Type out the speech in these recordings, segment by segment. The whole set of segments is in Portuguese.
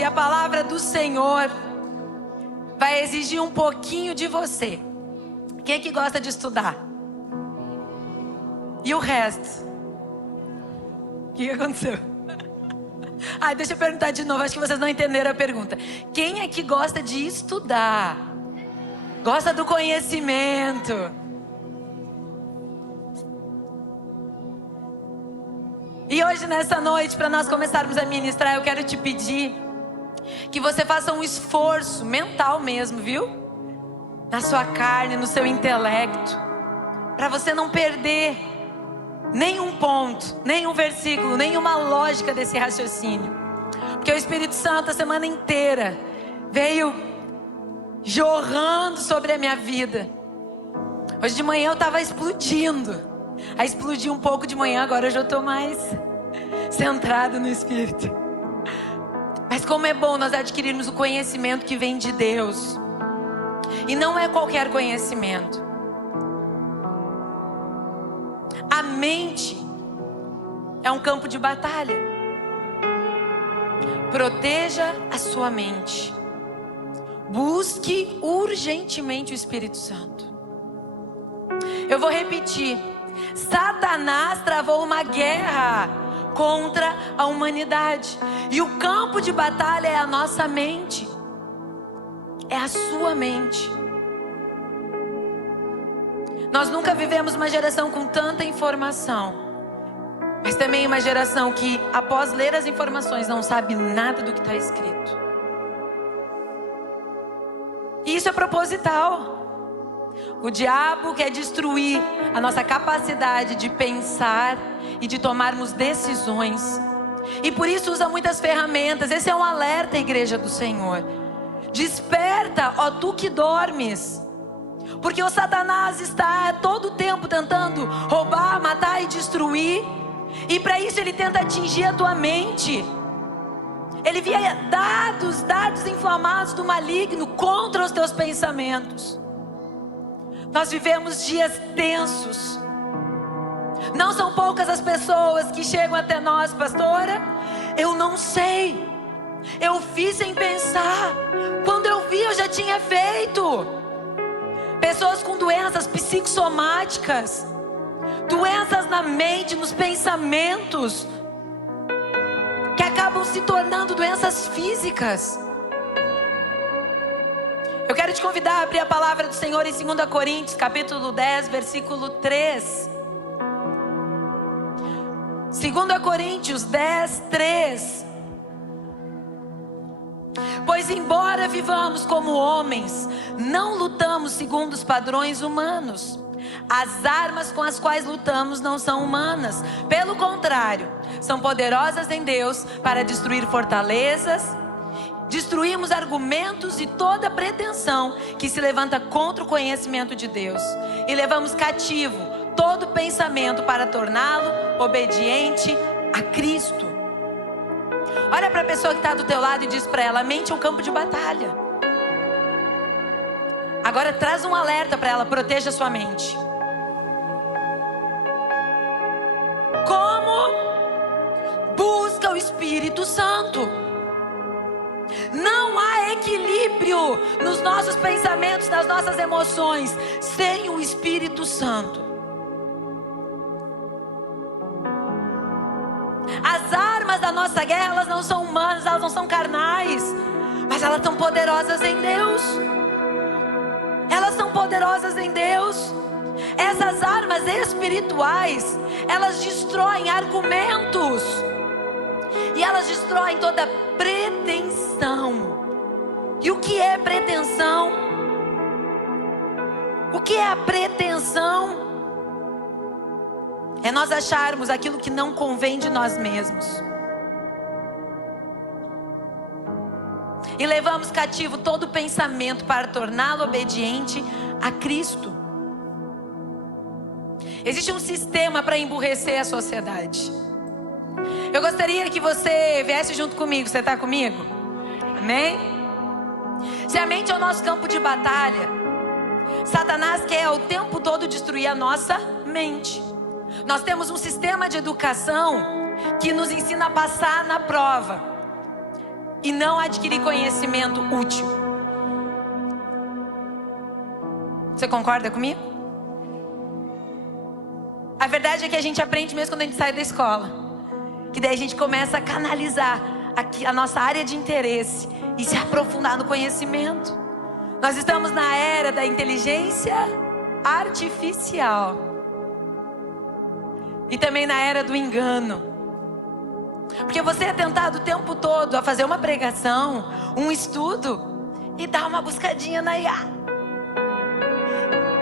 hoje a palavra do Senhor vai exigir um pouquinho de você. Quem é que gosta de estudar? E o resto? O que aconteceu? Deixa eu perguntar de novo, acho que vocês não entenderam a pergunta. Quem é que gosta de estudar? Gosta do conhecimento? E hoje, nessa noite, para nós começarmos a ministrar, eu quero te pedir que você faça um esforço mental mesmo, viu? Na sua carne, no seu intelecto, para você não perder nenhum ponto, nenhum versículo, nenhuma lógica desse raciocínio. Porque o Espírito Santo a semana inteira veio jorrando sobre a minha vida. Hoje de manhã eu estava explodindo. Aí explodi um pouco de manhã, agora eu já estou mais centrado no Espírito. Mas como é bom nós adquirirmos o conhecimento que vem de Deus. E não é qualquer conhecimento. A mente é um campo de batalha. Proteja a sua mente. Busque urgentemente o Espírito Santo. Eu vou repetir. Satanás travou uma guerra contra a humanidade. E o campo de batalha é a nossa mente. É a sua mente. Nós nunca vivemos uma geração com tanta informação. Mas também uma geração que, após ler as informações, não sabe nada do que está escrito. E isso é proposital. O diabo quer destruir a nossa capacidade de pensar e de tomarmos decisões. E por isso usa muitas ferramentas. Esse é um alerta, igreja do Senhor. Desperta, ó tu que dormes. Porque o Satanás está todo o tempo tentando roubar, matar e destruir. E para isso ele tenta atingir a tua mente. Ele envia dados inflamados do maligno contra os teus pensamentos. Nós vivemos dias tensos. Não são poucas as pessoas que chegam até nós, pastora. Eu não sei. Eu fiz sem pensar. Quando eu vi, eu já tinha feito. Pessoas com doenças psicossomáticas. Doenças na mente, nos pensamentos. Que acabam se tornando doenças físicas. Eu quero te convidar a abrir a palavra do Senhor em 2 Coríntios, capítulo 10, versículo 3. 2 Coríntios 10, 3. Pois embora vivamos como homens, não lutamos segundo os padrões humanos. As armas com as quais lutamos não são humanas. Pelo contrário, são poderosas em Deus para destruir fortalezas. Destruímos argumentos e toda pretensão que se levanta contra o conhecimento de Deus. E levamos cativo todo pensamento para torná-lo obediente a Cristo. Olha para a pessoa que está do teu lado e diz para ela: a mente é um campo de batalha. Agora traz um alerta para ela: proteja a sua mente. Como? Busca o Espírito Santo. Não há equilíbrio nos nossos pensamentos, nas nossas emoções, sem o Espírito Santo. As armas da nossa guerra, elas não são humanas, elas não são carnais, mas elas são poderosas em Deus. Elas são poderosas em Deus. Essas armas espirituais, elas destroem argumentos. E elas destroem toda pretensão. E o que é pretensão? O que é a pretensão? É nós acharmos aquilo que não convém de nós mesmos. E levamos cativo todo pensamento para torná-lo obediente a Cristo. Existe um sistema para emburrecer a sociedade. Eu gostaria que você viesse junto comigo. Você está comigo? Amém? Se a mente é o nosso campo de batalha, Satanás quer o tempo todo destruir a nossa mente. Nós temos um sistema de educação que nos ensina a passar na prova. e não adquirir conhecimento útil. Você concorda comigo? A verdade é que a gente aprende mesmo quando a gente sai da escola. Que daí a gente começa a canalizar a nossa área de interesse e se aprofundar no conhecimento. Nós estamos na era da inteligência artificial. E também na era do engano. Porque você é tentado o tempo todo a fazer uma pregação, um estudo e dar uma buscadinha na IA.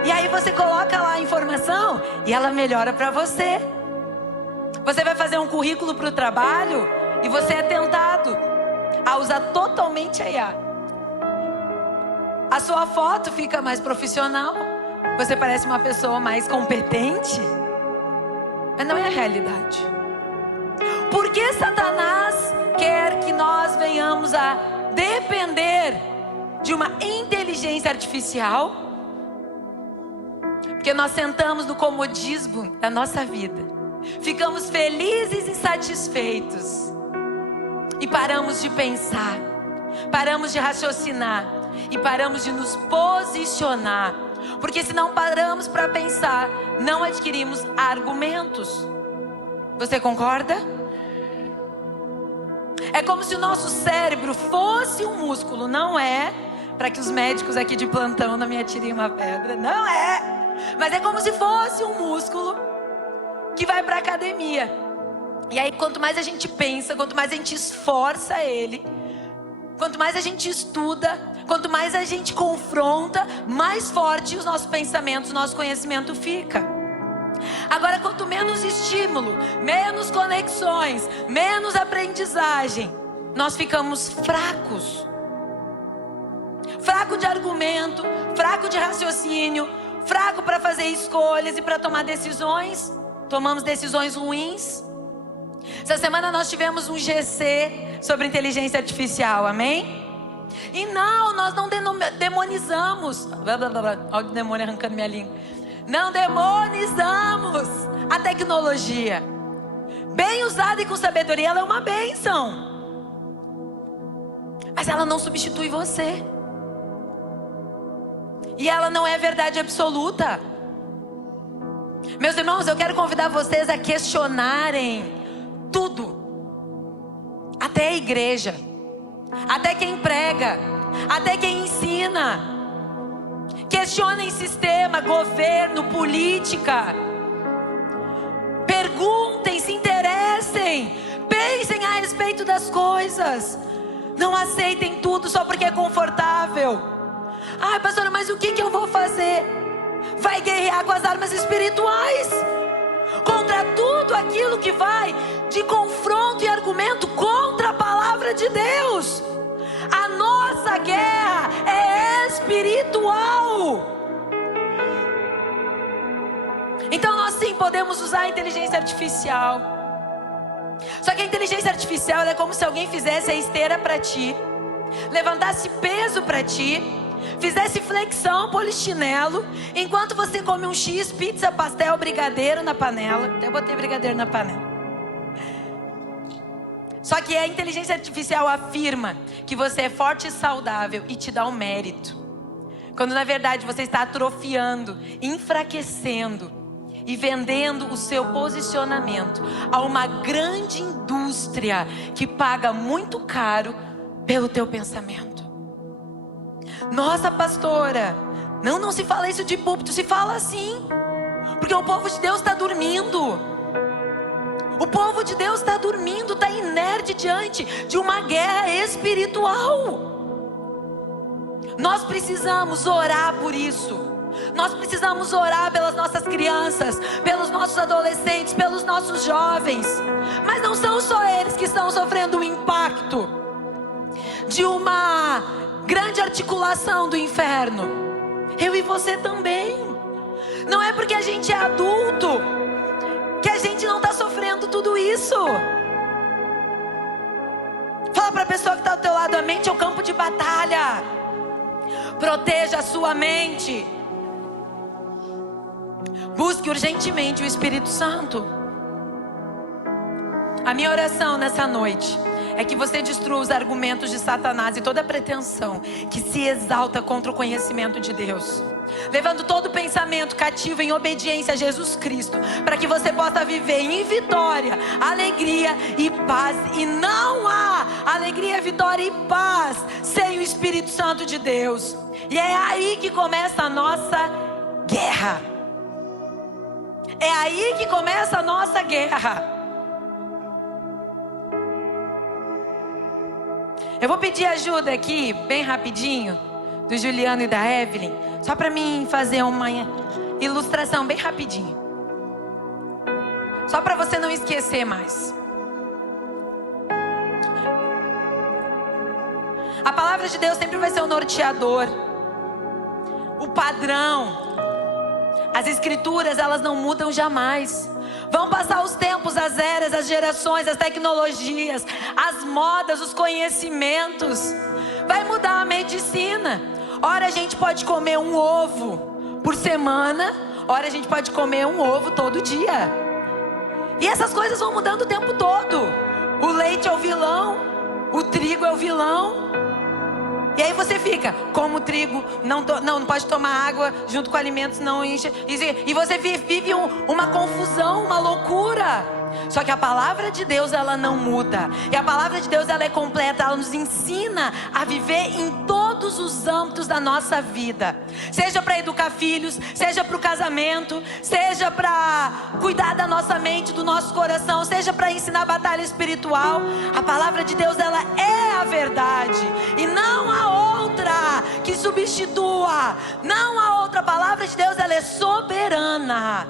E aí você coloca lá a informação e ela melhora para você. Você vai fazer um currículo para o trabalho e você é tentado a usar totalmente a IA. A sua foto fica mais profissional. Você parece uma pessoa mais competente. Mas não é a realidade. Por que Satanás quer que nós venhamos a depender de uma inteligência artificial? Porque nós sentamos no comodismo da nossa vida. Ficamos felizes e satisfeitos. E paramos de pensar. Paramos de raciocinar. E paramos de nos posicionar. Porque se não paramos para pensar, não adquirimos argumentos. Você concorda? É como se o nosso cérebro fosse um músculo. Não é, para que os médicos aqui de plantão não me atirem uma pedra. Não é. Mas é como se fosse um músculo que vai para a academia. E aí quanto mais a gente pensa, quanto mais a gente esforça ele, quanto mais a gente estuda, quanto mais a gente confronta, mais forte os nossos pensamentos, o nosso conhecimento fica. Agora, quanto menos estímulo, menos conexões, menos aprendizagem, nós ficamos fracos. Fraco de argumento, fraco de raciocínio, fraco para fazer escolhas e para tomar decisões. Tomamos decisões ruins. Essa semana nós tivemos um GC sobre inteligência artificial, amém? E não, nós não demonizamos. Olha o demônio arrancando minha língua. Não demonizamos a tecnologia. Bem usada e com sabedoria, ela é uma bênção. Mas ela não substitui você. E ela não é verdade absoluta. Meus irmãos, eu quero convidar vocês a questionarem tudo. Até a igreja. Até quem prega. Até quem ensina. Questionem sistema, governo, política. Perguntem, se interessem. Pensem a respeito das coisas. Não aceitem tudo só porque é confortável. Ai, pastora, mas o que eu vou fazer? Vai guerrear com as armas espirituais contra tudo aquilo que vai de confronto e argumento contra a palavra de Deus. A nossa guerra é espiritual. Então nós sim podemos usar a inteligência artificial. Só que a inteligência artificial é como se alguém fizesse a esteira para ti, levantasse peso para ti, fizesse flexão, polichinelo, enquanto você come um X, pizza, pastel, brigadeiro na panela. Até botei brigadeiro na panela. Só que a inteligência artificial afirma que você é forte e saudável e te dá um mérito. Quando na verdade você está atrofiando, enfraquecendo e vendendo o seu posicionamento a uma grande indústria que paga muito caro pelo teu pensamento. Nossa, pastora, não se fala isso de púlpito, se fala assim, porque o povo de Deus está dormindo. O povo de Deus está dormindo, está inerte diante de uma guerra espiritual. Nós precisamos orar por isso. Nós precisamos orar pelas nossas crianças, pelos nossos adolescentes, pelos nossos jovens. Mas não são só eles que estão sofrendo o impacto de uma grande articulação do inferno. Eu e você também. Não é porque a gente é adulto que a gente não está sofrendo tudo isso. Fala para a pessoa que está do teu lado: a mente é o campo de batalha. Proteja a sua mente. Busque urgentemente o Espírito Santo. A minha oração nessa noite é que você destrua os argumentos de Satanás e toda pretensão que se exalta contra o conhecimento de Deus, levando todo pensamento cativo em obediência a Jesus Cristo, para que você possa viver em vitória, alegria e paz. E não há alegria, vitória e paz sem o Espírito Santo de Deus. E é aí que começa a nossa guerra. É aí que começa a nossa guerra. Eu vou pedir ajuda aqui, bem rapidinho, do Juliano e da Evelyn, só para mim fazer uma ilustração bem rapidinho. Só para você não esquecer mais. A palavra de Deus sempre vai ser o norteador, o padrão. As escrituras, elas não mudam jamais. Vão passar os tempos, as eras, as gerações, as tecnologias, as modas, os conhecimentos. Vai mudar a medicina. Ora a gente pode comer um ovo por semana, ora a gente pode comer um ovo todo dia. E essas coisas vão mudando o tempo todo. O leite é o vilão, o trigo é o vilão. E aí você fica, como trigo, não pode tomar água junto com alimentos, não enche. E você vive uma confusão, uma loucura. Só que a palavra de Deus, ela não muda. E a palavra de Deus, ela é completa. Ela nos ensina a viver em todos os âmbitos da nossa vida. Seja para educar filhos, seja para o casamento, seja para cuidar da nossa mente, do nosso coração, seja para ensinar batalha espiritual. A palavra de Deus, ela é a verdade. E não há outra que substitua. Não há outra. A palavra de Deus, ela é soberana.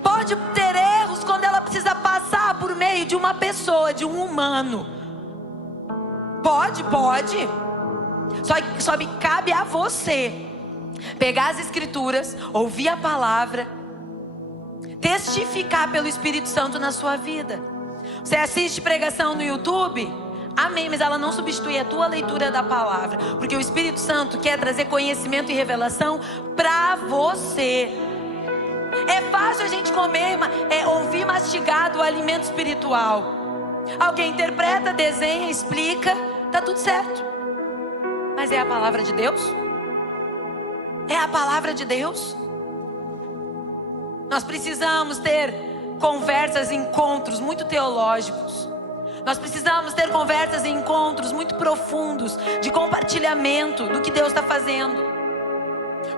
Pode ter erros quando ela precisa passar por meio de uma pessoa, de um humano. Pode. Só cabe a você pegar as escrituras, ouvir a palavra, testificar pelo Espírito Santo na sua vida. Você assiste pregação no YouTube? Amém, mas ela não substitui a tua leitura da palavra, porque o Espírito Santo quer trazer conhecimento e revelação para você. É fácil a gente ouvir mastigado o alimento espiritual. Alguém interpreta, desenha, explica, tá tudo certo. Mas é a palavra de Deus? É a palavra de Deus? Nós precisamos ter conversas, encontros muito teológicos. Nós precisamos ter conversas e encontros muito profundos, de compartilhamento do que Deus está fazendo.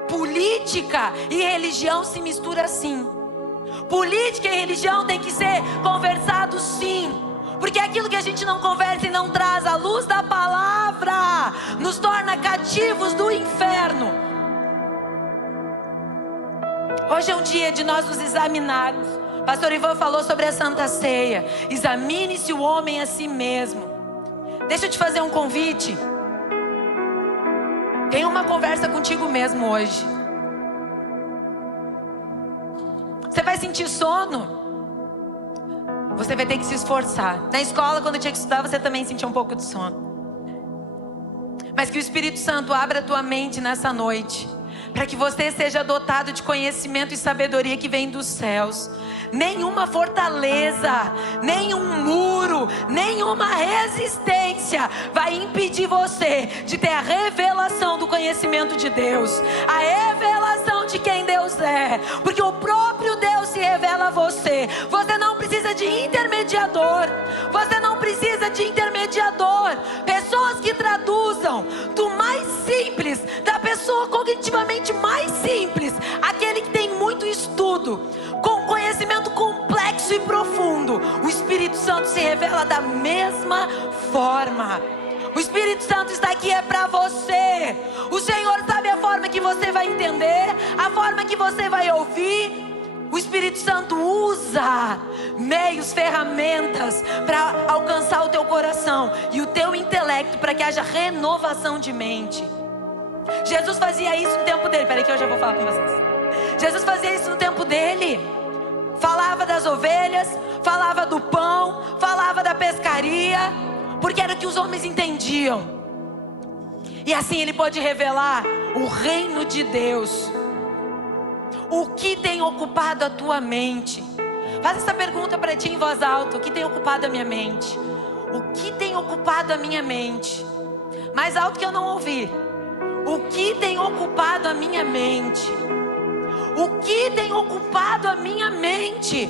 Política e religião se misturam sim. Política e religião tem que ser conversado sim. Porque aquilo que a gente não conversa e não traz à luz da palavra nos torna cativos do inferno. Hoje é um dia de nós nos examinarmos. Pastor Ivan falou sobre a Santa Ceia. Examine-se o homem a si mesmo. Deixa eu te fazer um convite. Tenha uma conversa contigo mesmo hoje. Você vai sentir sono? Você vai ter que se esforçar. Na escola, quando eu tinha que estudar, você também sentia um pouco de sono. Mas que o Espírito Santo abra a tua mente nessa noite, para que você seja dotado de conhecimento e sabedoria que vem dos céus. Nenhuma fortaleza, nenhum muro, nenhuma resistência vai impedir você de ter a revelação do conhecimento de Deus, a revelação de quem Deus é, porque o próprio Deus se revela a você. Você não precisa de intermediador. Pessoas que traduzam do mais simples, da pessoa cognitivamente mais simples, aquele que tem muito estudo, com conhecimento complexo e profundo. O Espírito Santo se revela da mesma forma. O Espírito Santo está aqui é para você. O Senhor sabe a forma que você vai entender, a forma que você vai ouvir. O Espírito Santo usa meios, ferramentas para alcançar o teu coração e o teu intelecto, para que haja renovação de mente. Jesus fazia isso no tempo dele. Peraí que eu já vou falar com vocês. Jesus fazia isso no tempo dele. Falava das ovelhas, falava do pão, falava da pescaria, porque era o que os homens entendiam. E assim ele pode revelar o reino de Deus. O que tem ocupado a tua mente? Faz essa pergunta para ti em voz alta. O que tem ocupado a minha mente? O que tem ocupado a minha mente? Mais alto que eu não ouvi. O que tem ocupado a minha mente? O que tem ocupado a minha mente?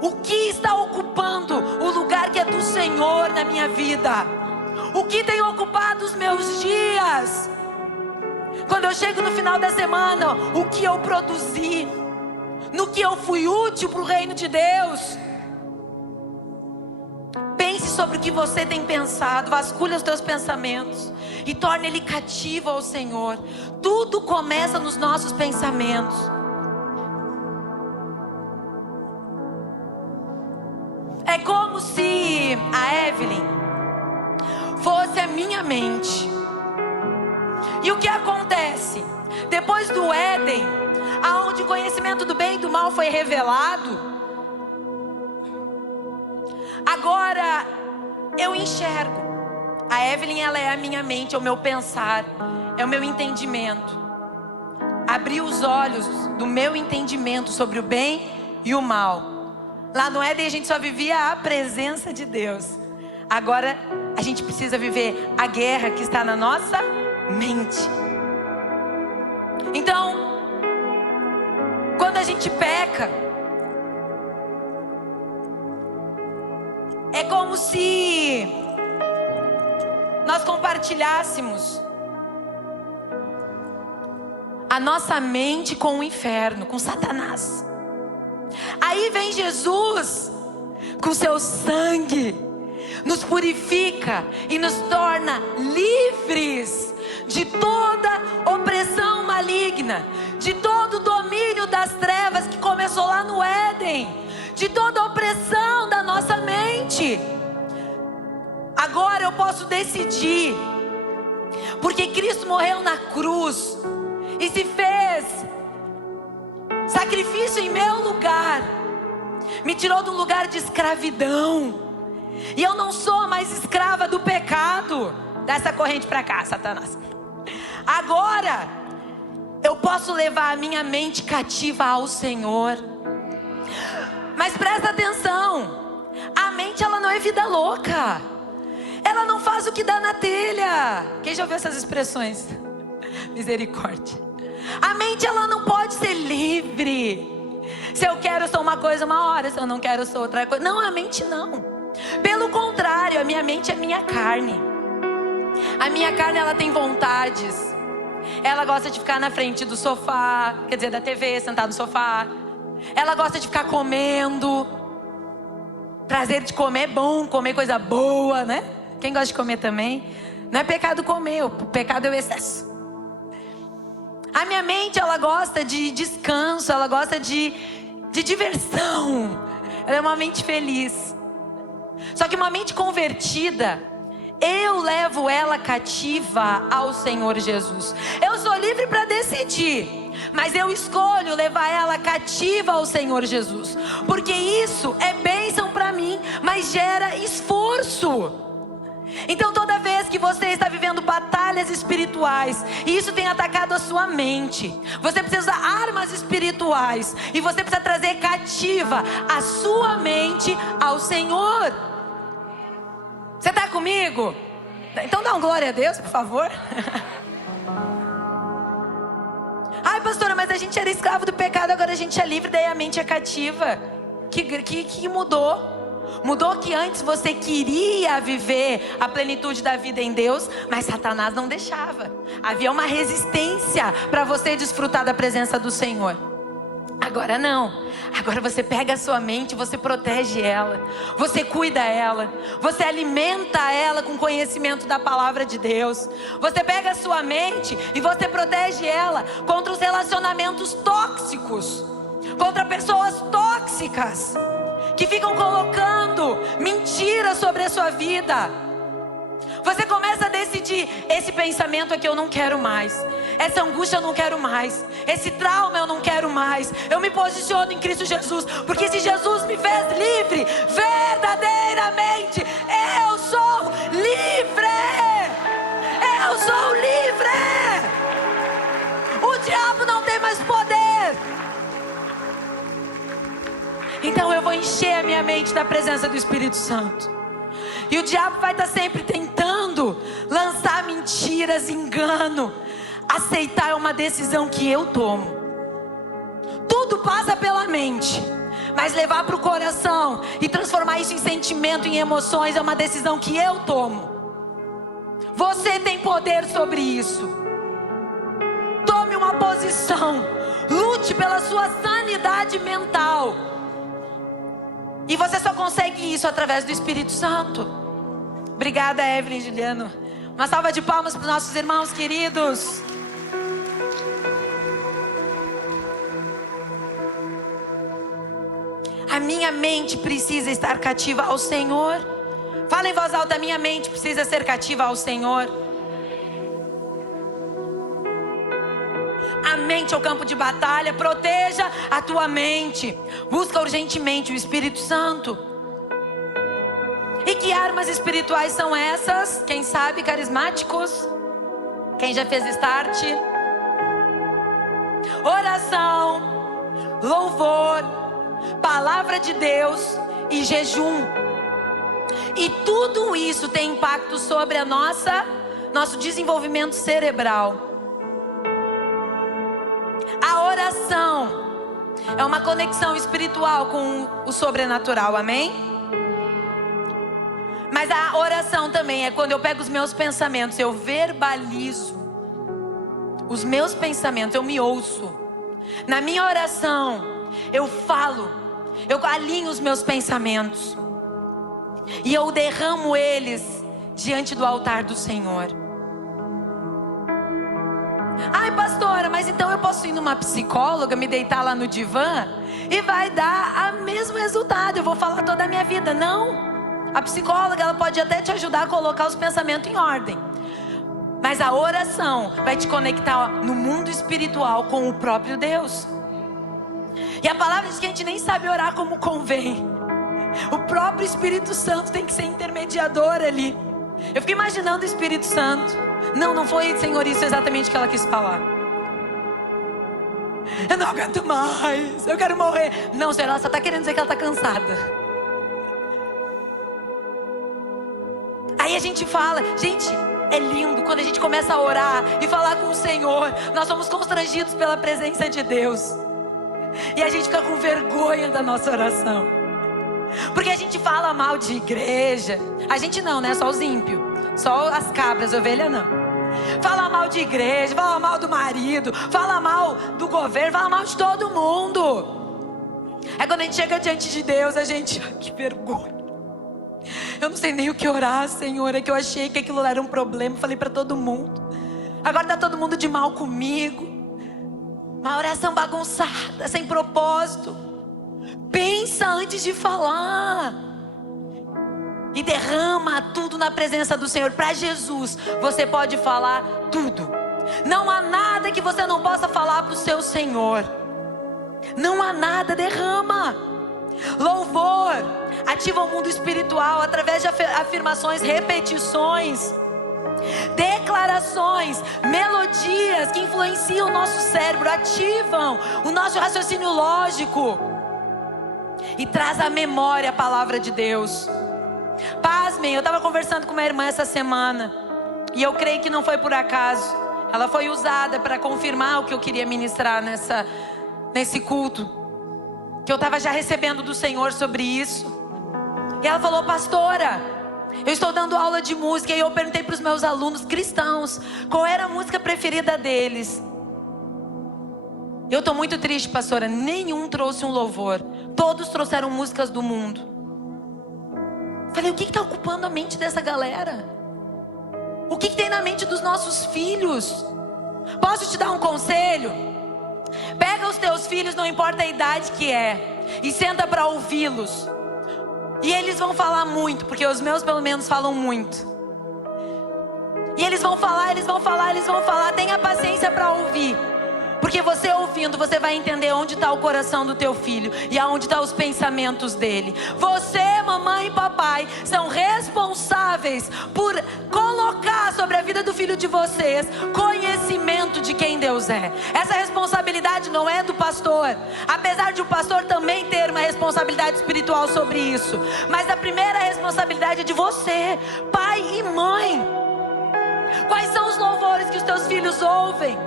O que está ocupando o lugar que é do Senhor na minha vida? O que tem ocupado os meus dias? Quando eu chego no final da semana, o que eu produzi? No que eu fui útil para o reino de Deus? Pense sobre o que você tem pensado, vasculhe os teus pensamentos e torne ele cativo ao Senhor. Tudo começa nos nossos pensamentos. É como se a Evelyn fosse a minha mente. E o que acontece? Depois do Éden, aonde o conhecimento do bem e do mal foi revelado, agora eu enxergo. A Evelyn, ela é a minha mente, é o meu pensar, é o meu entendimento. Abrir os olhos do meu entendimento sobre o bem e o mal. Lá no Éden a gente só vivia a presença de Deus. Agora a gente precisa viver a guerra que está na nossa mente. Então, quando a gente peca, é como se nós compartilhássemos a nossa mente com o inferno, com Satanás. Aí vem Jesus com seu sangue, nos purifica e nos torna livres de toda opressão maligna, de todo o domínio das trevas que começou lá no Éden, de toda a opressão da nossa mente. Agora eu posso decidir, porque Cristo morreu na cruz e se fez sacrifício em meu lugar, me tirou do lugar de escravidão, e eu não sou mais escrava do pecado. Dá essa corrente para cá, Satanás. Agora eu posso levar a minha mente cativa ao Senhor. Mas presta atenção, a mente ela não é vida louca, ela não faz o que dá na telha. Quem já ouviu essas expressões? Misericórdia. A mente ela não pode ser livre. Se eu quero eu sou uma coisa uma hora, se eu não quero eu sou outra coisa. Não, a mente não. Pelo contrário, a minha mente é minha carne. A minha carne ela tem vontades. Ela gosta de ficar na frente do sofá, quer dizer, da TV, sentada no sofá. Ela gosta de ficar comendo. Prazer de comer é bom, comer coisa boa, né? Quem gosta de comer também? Não é pecado comer, o pecado é o excesso. A minha mente, ela gosta de descanso, ela gosta de diversão. Ela é uma mente feliz. Só que uma mente convertida, eu levo ela cativa ao Senhor Jesus. Eu sou livre para decidir, mas eu escolho levar ela cativa ao Senhor Jesus, porque isso é bênção para mim, mas gera esforço. Então toda vez que você está vivendo batalhas espirituais e isso tem atacado a sua mente, você precisa usar armas espirituais e você precisa trazer cativa a sua mente ao Senhor. Você está comigo? Então dá um glória a Deus, por favor. Ai, pastora, mas a gente era escravo do pecado, agora a gente é livre, daí a mente é cativa. Que mudou? Mudou que antes você queria viver a plenitude da vida em Deus, mas Satanás não deixava. Havia uma resistência para você desfrutar da presença do Senhor. Agora não. Agora você pega a sua mente, você protege ela, você cuida ela, você alimenta ela com conhecimento da palavra de Deus. Você pega a sua mente e você protege ela contra os relacionamentos tóxicos, contra pessoas tóxicas que ficam colocando mentiras sobre a sua vida. Você começa a decidir, esse pensamento aqui eu não quero mais, essa angústia eu não quero mais, esse trauma eu não quero mais. Eu me posiciono em Cristo Jesus, porque se Jesus me fez livre, verdadeiramente eu sou livre. Eu sou livre. O diabo não tem mais poder. Então eu vou encher a minha mente da presença do Espírito Santo. E o diabo vai estar sempre tentando lançar mentiras, engano. Aceitar é uma decisão que eu tomo. Tudo passa pela mente, mas levar para o coração e transformar isso em sentimento, em emoções, é uma decisão que eu tomo. Você tem poder sobre isso. Tome uma posição. Lute pela sua sanidade mental. E você só consegue isso através do Espírito Santo. Obrigada, Evelyn e Juliano. Uma salva de palmas para os nossos irmãos queridos. A minha mente precisa estar cativa ao Senhor. Fala em voz alta, a minha mente precisa ser cativa ao Senhor. A mente é o campo de batalha. Proteja a tua mente. Busca urgentemente o Espírito Santo. E que armas espirituais são essas? Quem sabe, carismáticos? Quem já fez start? Oração, louvor, palavra de Deus e jejum. E tudo isso tem impacto sobre a nosso desenvolvimento cerebral. A oração é uma conexão espiritual com o sobrenatural, amém? Mas a oração também é quando eu pego os meus pensamentos, eu verbalizo os meus pensamentos, eu me ouço. Na minha oração, eu falo, eu alinho os meus pensamentos e eu derramo eles diante do altar do Senhor. Ai, pastora, mas então eu posso ir numa psicóloga, me deitar lá no divã e vai dar o mesmo resultado, eu vou falar toda a minha vida. Não, a psicóloga ela pode até te ajudar a colocar os pensamentos em ordem, mas a oração vai te conectar no mundo espiritual com o próprio Deus. E a palavra diz que a gente nem sabe orar como convém. O próprio Espírito Santo tem que ser intermediador ali. Eu fico imaginando o Espírito Santo. Não foi, Senhor, isso exatamente que ela quis falar. Eu não aguento mais, eu quero morrer. Não, Senhor, ela só está querendo dizer que ela está cansada. Aí a gente fala, gente, é lindo quando a gente começa a orar e falar com o Senhor. Nós somos constrangidos pela presença de Deus. E a gente fica com vergonha da nossa oração, porque a gente fala mal de igreja. A gente não, né? Só os ímpios, só as cabras, ovelha não. Fala mal de igreja, fala mal do marido, fala mal do governo, fala mal de todo mundo. É quando a gente chega diante de Deus, a gente, que vergonha. Eu não sei nem o que orar, Senhor. É que eu achei que aquilo era um problema, falei para todo mundo. Agora tá todo mundo de mal comigo. Uma oração bagunçada, sem propósito. Pensa antes de falar. E derrama tudo na presença do Senhor. Para Jesus, você pode falar tudo. Não há nada que você não possa falar para o seu Senhor. Não há nada, derrama. Louvor ativa o mundo espiritual através de afirmações, repetições, declarações, melodias que influenciam o nosso cérebro, ativam o nosso raciocínio lógico e traz à memória a palavra de Deus. Pasmem, eu estava conversando com uma irmã essa semana e eu creio que não foi por acaso. Ela foi usada para confirmar o que eu queria ministrar nesse culto, que eu estava já recebendo do Senhor sobre isso. E ela falou: pastora, eu estou dando aula de música e eu perguntei para os meus alunos cristãos qual era a música preferida deles. Eu estou muito triste, pastora, nenhum trouxe um louvor, todos trouxeram músicas do mundo. Falei: o que está ocupando a mente dessa galera? O que tem na mente dos nossos filhos? Posso te dar um conselho? Pega os teus filhos, não importa a idade que é, e senta para ouvi-los. E eles vão falar muito, porque os meus pelo menos falam muito. E eles vão falar, eles vão falar, eles vão falar. Tenha paciência para ouvir, porque você ouvindo, você vai entender onde está o coração do teu filho e aonde estão os pensamentos dele. Você, mamãe e papai, são responsáveis por colocar colocar sobre a vida do filho de vocês conhecimento de quem Deus é. Essa responsabilidade não é do pastor, apesar de o pastor também ter uma responsabilidade espiritual sobre isso, mas a primeira responsabilidade é de você, pai e mãe. Quais são os louvores que os teus filhos ouvem,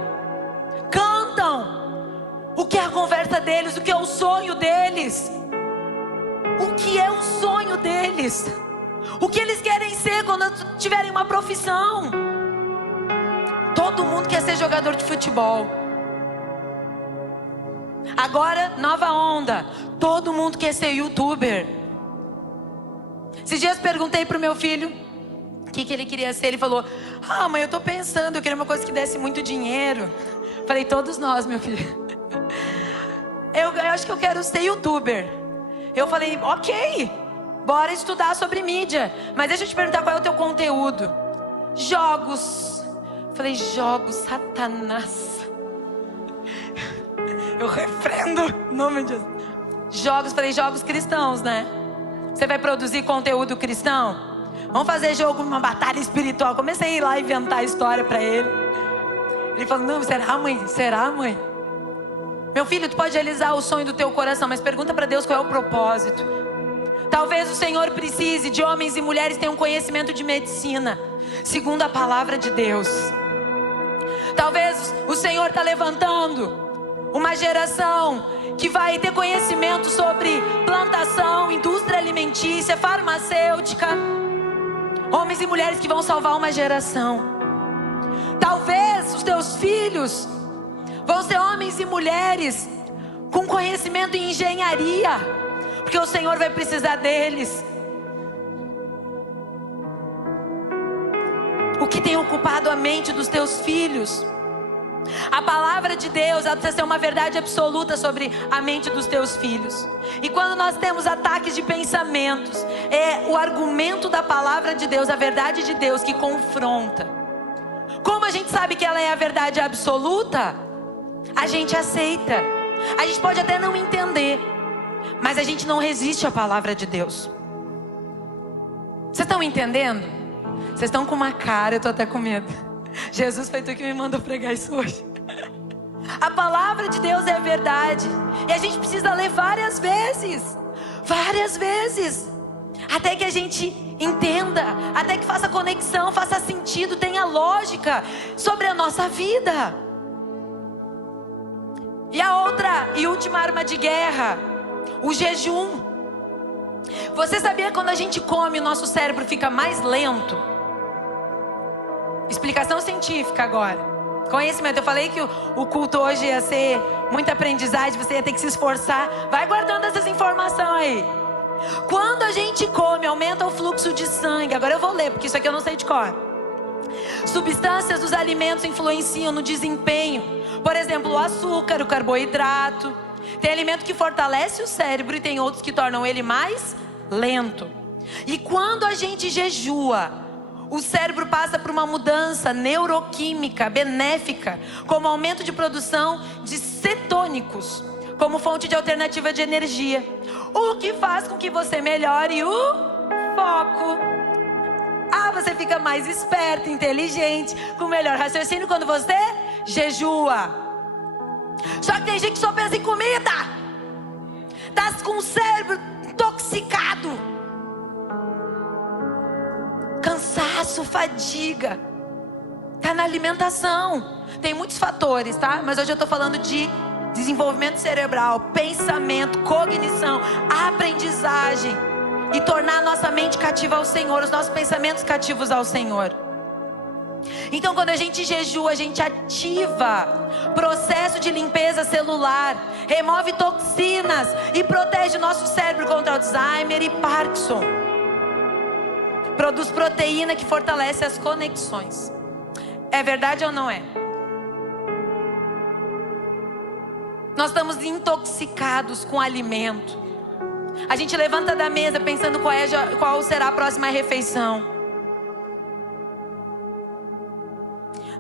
cantam? O que é a conversa deles? O que é o sonho deles? O que é o sonho deles? O que eles querem ser quando tiverem uma profissão? Todo mundo quer ser jogador de futebol. Agora, nova onda. Todo mundo quer ser youtuber. Esses dias perguntei pro meu filho o que ele queria ser. Ele falou: ah, mãe, eu tô pensando, eu queria uma coisa que desse muito dinheiro. Falei: todos nós, meu filho. Eu acho que eu quero ser youtuber. Eu falei: ok, bora estudar sobre mídia. Mas deixa eu te perguntar, qual é o teu conteúdo? Jogos. Falei: jogos, Satanás. Eu refrendo em nome de Jesus. Jogos, falei: jogos cristãos, né? Você vai produzir conteúdo cristão? Vamos fazer jogo, uma batalha espiritual. Comecei a ir lá inventar a história pra ele. Ele falou: não, será, mãe? Será, mãe? Meu filho, tu pode realizar o sonho do teu coração, mas pergunta para Deus qual é o propósito. Talvez o Senhor precise de homens e mulheres que tenham conhecimento de medicina, segundo a palavra de Deus. Talvez o Senhor está levantando uma geração que vai ter conhecimento sobre plantação, indústria alimentícia, farmacêutica. Homens e mulheres que vão salvar uma geração. Talvez os teus filhos vão ser homens e mulheres com conhecimento em engenharia, porque o Senhor vai precisar deles. O que tem ocupado a mente dos teus filhos? A palavra de Deus, ela precisa ser uma verdade absoluta sobre a mente dos teus filhos. E quando nós temos ataques de pensamentos, é o argumento da palavra de Deus, a verdade de Deus que confronta. Como a gente sabe que ela é a verdade absoluta? A gente aceita. A gente pode até não entender, mas a gente não resiste à palavra de Deus. Vocês estão entendendo? Vocês estão com uma cara, eu estou até com medo. Jesus, foi tu que me mandou pregar isso hoje. A palavra de Deus é a verdade, e a gente precisa ler várias vezes. Até que a gente entenda, até que faça conexão, faça sentido, tenha lógica sobre a nossa vida. E a outra e última arma de guerra, o jejum. Você sabia que quando a gente come, o nosso cérebro fica mais lento? Explicação científica agora. Conhecimento. Eu falei que o culto hoje ia ser muita aprendizagem, você ia ter que se esforçar. Vai guardando essas informações aí. Quando a gente come, aumenta o fluxo de sangue. Agora eu vou ler, porque isso aqui eu não sei de cor. Substâncias dos alimentos influenciam no desempenho. Por exemplo, o açúcar, o carboidrato. Tem alimento que fortalece o cérebro e tem outros que tornam ele mais lento. E quando a gente jejua, o cérebro passa por uma mudança neuroquímica benéfica, como aumento de produção de cetônicos, como fonte de alternativa de energia, o que faz com que você melhore o foco. Você fica mais esperto, inteligente, com melhor raciocínio quando você jejua. Só que tem gente que só pensa em comida. Tá com o cérebro intoxicado. Cansaço, fadiga. Tá na alimentação. Tem muitos fatores, tá? Mas hoje eu tô falando de desenvolvimento cerebral, pensamento, cognição, aprendizagem. E tornar a nossa mente cativa ao Senhor, os nossos pensamentos cativos ao Senhor. Então quando a gente jejua, a gente ativa processo de limpeza celular, remove toxinas e protege o nosso cérebro contra Alzheimer e Parkinson. Produz proteína que fortalece as conexões. É verdade ou não é? Nós estamos intoxicados com alimento. A gente levanta da mesa pensando qual será a próxima refeição.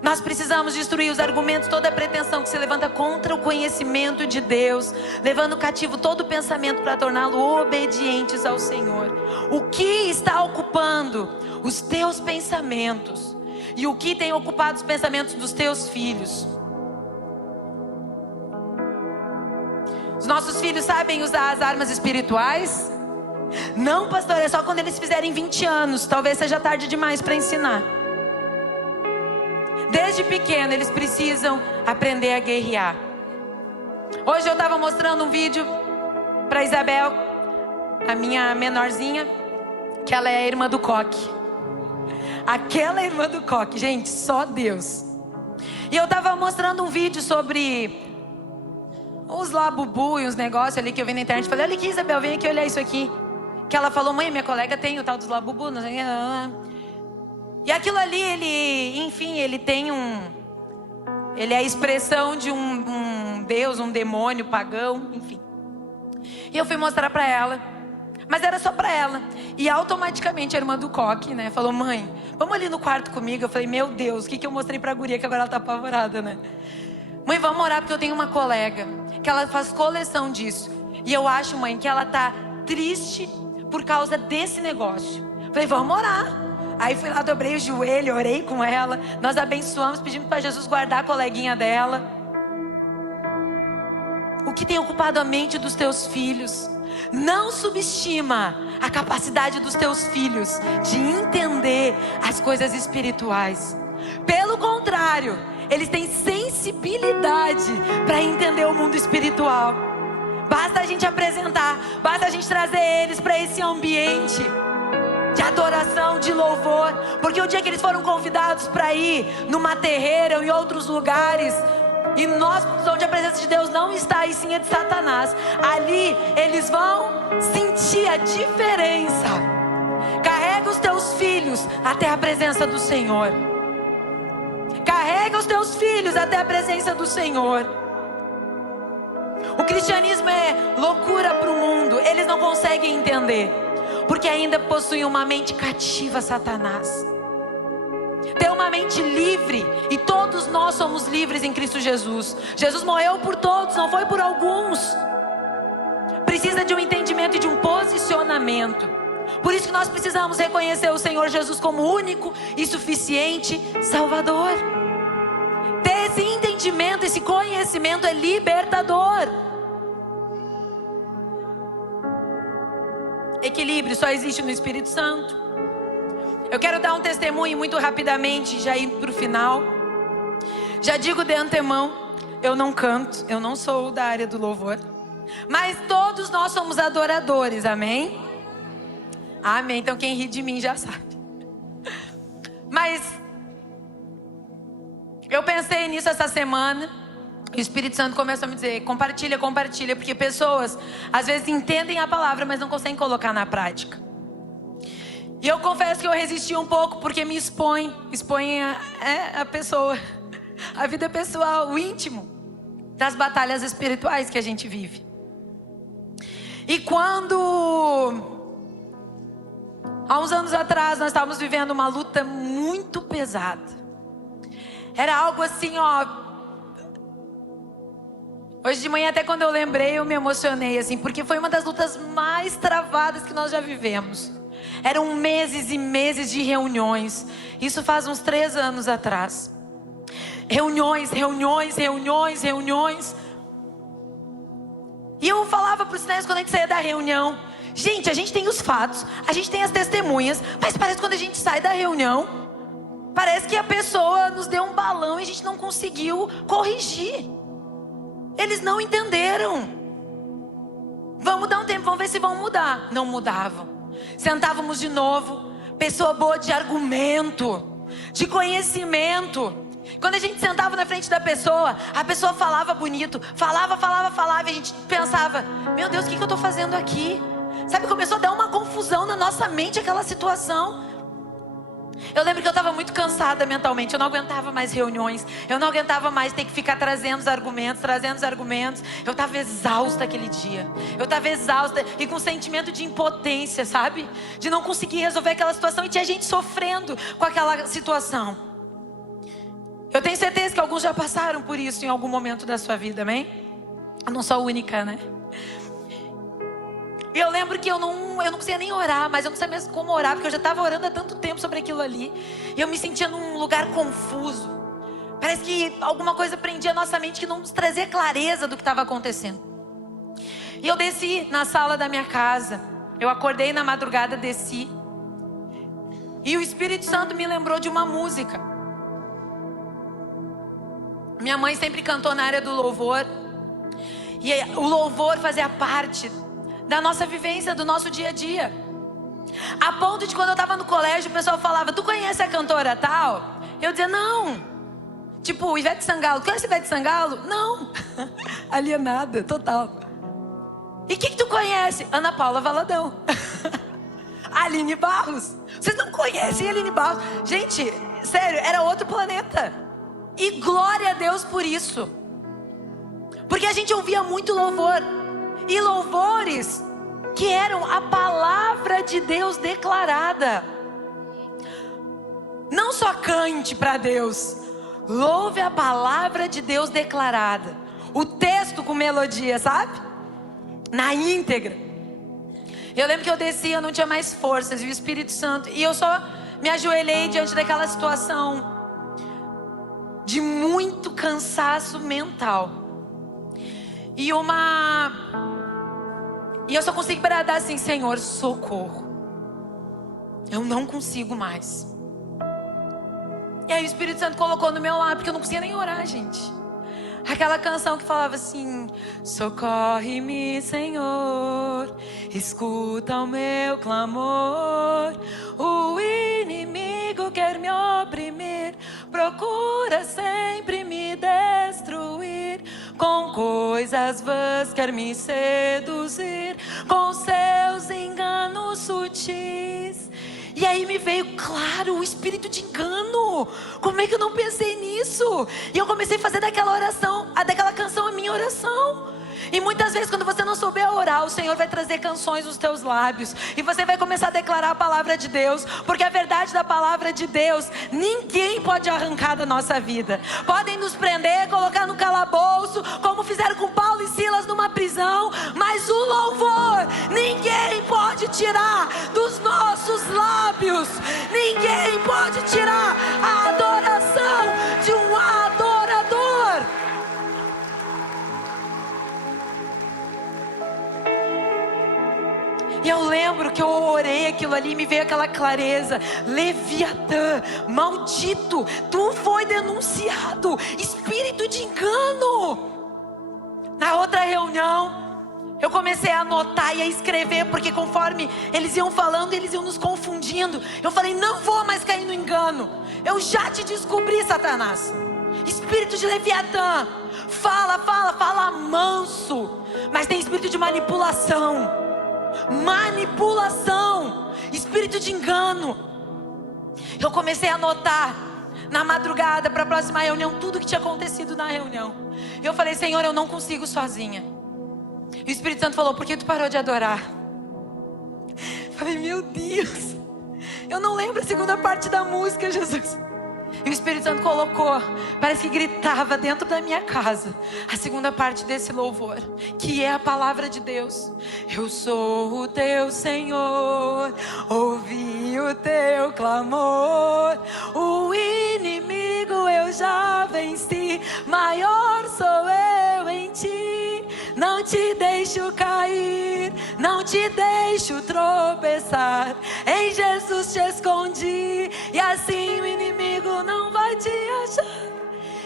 Nós precisamos destruir os argumentos, toda a pretensão que se levanta contra o conhecimento de Deus, levando cativo todo o pensamento para torná-lo obedientes ao Senhor. O que está ocupando os teus pensamentos e o que tem ocupado os pensamentos dos teus filhos. Os nossos filhos sabem usar as armas espirituais? Não, pastor, é só quando eles fizerem 20 anos. Talvez seja tarde demais para ensinar. Desde pequeno eles precisam aprender a guerrear. Hoje eu estava mostrando um vídeo para Isabel, a minha menorzinha, que ela é a irmã do Coque. Aquela irmã do Coque, gente, só Deus. E eu estava mostrando um vídeo sobre os labubu e uns negócios ali que eu vi na internet. Falei, olha aqui, Isabel, vem aqui olhar isso aqui. Que ela falou, mãe, minha colega tem o tal dos labubu, não sei. E aquilo ali, ele tem ele é a expressão de um deus, um demônio pagão, enfim. E eu fui mostrar pra ela, mas era só pra ela. E automaticamente a irmã do Coque, né, falou, mãe, vamos ali no quarto comigo. Eu falei, meu Deus, o que eu mostrei pra guria que agora ela tá apavorada, né? Mãe, vamos orar porque eu tenho uma colega que ela faz coleção disso. E eu acho, mãe, que ela tá triste por causa desse negócio. Falei, vamos orar. Aí fui lá, dobrei o joelho, orei com ela. Nós abençoamos, pedimos para Jesus guardar a coleguinha dela. O que tem ocupado a mente dos teus filhos? Não subestima a capacidade dos teus filhos de entender as coisas espirituais. Pelo contrário, eles têm sensibilidade para entender o mundo espiritual. Basta a gente apresentar, basta a gente trazer eles para esse ambiente de adoração, de louvor. Porque o dia que eles foram convidados para ir numa terreira ou em outros lugares, e nós, onde a presença de Deus não está, e sim é de Satanás, ali eles vão sentir a diferença. Carrega os teus filhos até a presença do Senhor. Carrega os teus filhos até a presença do Senhor. O cristianismo é loucura para o mundo. Eles não conseguem entender, porque ainda possuem uma mente cativa a Satanás. Ter uma mente livre, e todos nós somos livres em Cristo Jesus. Jesus morreu por todos, não foi por alguns. Precisa de um entendimento e de um posicionamento. Por isso que nós precisamos reconhecer o Senhor Jesus como único e suficiente Salvador. Ter esse entendimento, esse conhecimento é libertador. Equilíbrio só existe no Espírito Santo. Eu quero dar um testemunho muito rapidamente, já ir para o final. Já digo de antemão, eu não canto, eu não sou da área do louvor, mas todos nós somos adoradores, amém? Amém, então quem ri de mim já sabe. Mas eu pensei nisso essa semana. O Espírito Santo começou a me dizer, compartilha, compartilha, porque pessoas às vezes entendem a palavra, mas não conseguem colocar na prática. E eu confesso que eu resisti um pouco, porque me expõe a pessoa, a vida pessoal, o íntimo das batalhas espirituais que a gente vive. E quando, há uns anos atrás, nós estávamos vivendo uma luta muito pesada. Era algo assim, ó. Hoje de manhã, até quando eu lembrei, eu me emocionei, assim, porque foi uma das lutas mais travadas que nós já vivemos. Eram meses e meses de reuniões. Isso faz uns 3 anos atrás. Reuniões. E eu falava para os sinais quando a gente saía da reunião, gente, a gente tem os fatos, a gente tem as testemunhas, mas parece que quando a gente sai da reunião, parece que a pessoa nos deu um balão e a gente não conseguiu corrigir. Eles não entenderam. Vamos dar um tempo, vamos ver se vão mudar. Não mudavam. Sentávamos de novo, pessoa boa de argumento, de conhecimento. Quando a gente sentava na frente da pessoa, a pessoa falava bonito, falava, e a gente pensava, meu Deus, o que eu estou fazendo aqui? Sabe, começou a dar uma confusão na nossa mente aquela situação. Eu lembro que eu estava muito cansada mentalmente, eu não aguentava mais reuniões, eu não aguentava mais ter que ficar trazendo os argumentos. Eu estava exausta aquele dia, eu estava exausta e com sentimento de impotência, sabe? De não conseguir resolver aquela situação, e tinha gente sofrendo com aquela situação. Eu tenho certeza que alguns já passaram por isso em algum momento da sua vida, amém? Eu não sou a única, né? E eu lembro que eu não conseguia nem orar, mas eu não sabia mesmo como orar, porque eu já estava orando há tanto tempo sobre aquilo ali. E eu me sentia num lugar confuso. Parece que alguma coisa prendia a nossa mente que não nos trazia clareza do que estava acontecendo. E eu desci na sala da minha casa. Eu acordei na madrugada, desci. E o Espírito Santo me lembrou de uma música. Minha mãe sempre cantou na área do louvor. E o louvor fazia parte da nossa vivência, do nosso dia a dia. A ponto de quando eu estava no colégio, o pessoal falava: tu conhece a cantora tal? Eu dizia: não. Tipo, Ivete Sangalo. Conhece Ivete Sangalo? Não. Alienada, total. E o que tu conhece? Ana Paula Valadão. Aline Barros. Vocês não conhecem a Aline Barros? Gente, sério, era outro planeta. E glória a Deus por isso. Porque a gente ouvia muito louvor. E louvores que eram a palavra de Deus declarada. Não só cante para Deus. Louve a palavra de Deus declarada. O texto com melodia, sabe? Na íntegra. Eu lembro que eu descia, eu não tinha mais forças. E o Espírito Santo... E eu só me ajoelhei diante daquela situação de muito cansaço mental. E eu só consigo bradar assim: Senhor, socorro. Eu não consigo mais. E aí o Espírito Santo colocou no meu lado, porque eu não conseguia nem orar, gente. Aquela canção que falava assim: socorre-me, Senhor, escuta o meu clamor. O inimigo quer me oprimir, procura sempre me destruir. Com coisas vãs quer me seduzir, com seus enganos sutis. E aí me veio, claro, o espírito de engano. Como é que eu não pensei nisso? E eu comecei a fazer daquela oração, daquela canção, a minha oração. E muitas vezes quando você não souber orar, o Senhor vai trazer canções nos teus lábios. E você vai começar a declarar a palavra de Deus. Porque a verdade da palavra de Deus, ninguém pode arrancar da nossa vida. Podem nos prender, colocar no calabouço, como fizeram com Paulo e Silas numa prisão. Mas o louvor, ninguém pode tirar dos nossos lábios. Ninguém pode tirar a adoração de um adorador. E eu lembro que eu orei aquilo ali e me veio aquela clareza. Leviatã, maldito, tu foi denunciado, espírito de engano. Na outra reunião, eu comecei a anotar e a escrever, porque conforme eles iam falando, eles iam nos confundindo. Eu falei: não vou mais cair no engano. Eu já te descobri, Satanás. Espírito de Leviatã, fala manso, mas tem espírito de manipulação. Espírito de engano. Eu comecei a anotar na madrugada para a próxima reunião tudo que tinha acontecido na reunião. Eu falei: Senhor, eu não consigo sozinha. E o Espírito Santo falou: por que tu parou de adorar? Eu falei: meu Deus, eu não lembro a segunda parte da música, Jesus. E o Espírito Santo colocou, parece que gritava dentro da minha casa, a segunda parte desse louvor, que é a palavra de Deus. Eu sou o teu Senhor, ouvi o teu clamor. O inimigo eu já venci, maior sou eu em ti. Não te deixo cair, não te deixo tropeçar. Em Jesus te escondi, e assim o inimigo não vai te achar.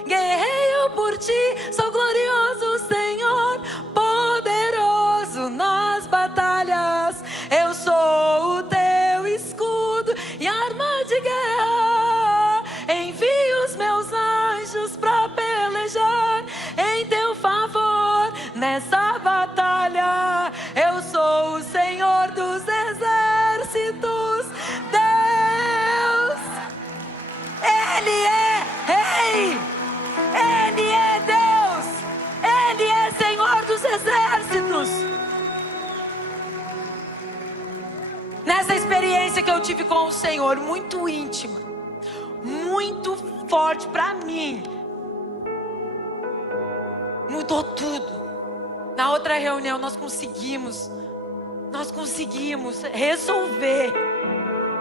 Guerreio por ti, sou glorioso, Senhor, poderoso nas batalhas. Eu sou o teu escudo e arma de guerra. Envio os meus anjos pra pelejar em teu favor nessa batalha. Eu sou o Senhor dos exércitos, Deus. Ele é Rei, Ele é Deus, Ele é Senhor dos exércitos. Nessa experiência que eu tive com o Senhor, muito íntima, muito forte para mim, mudou tudo. Na outra reunião nós conseguimos nós conseguimos resolver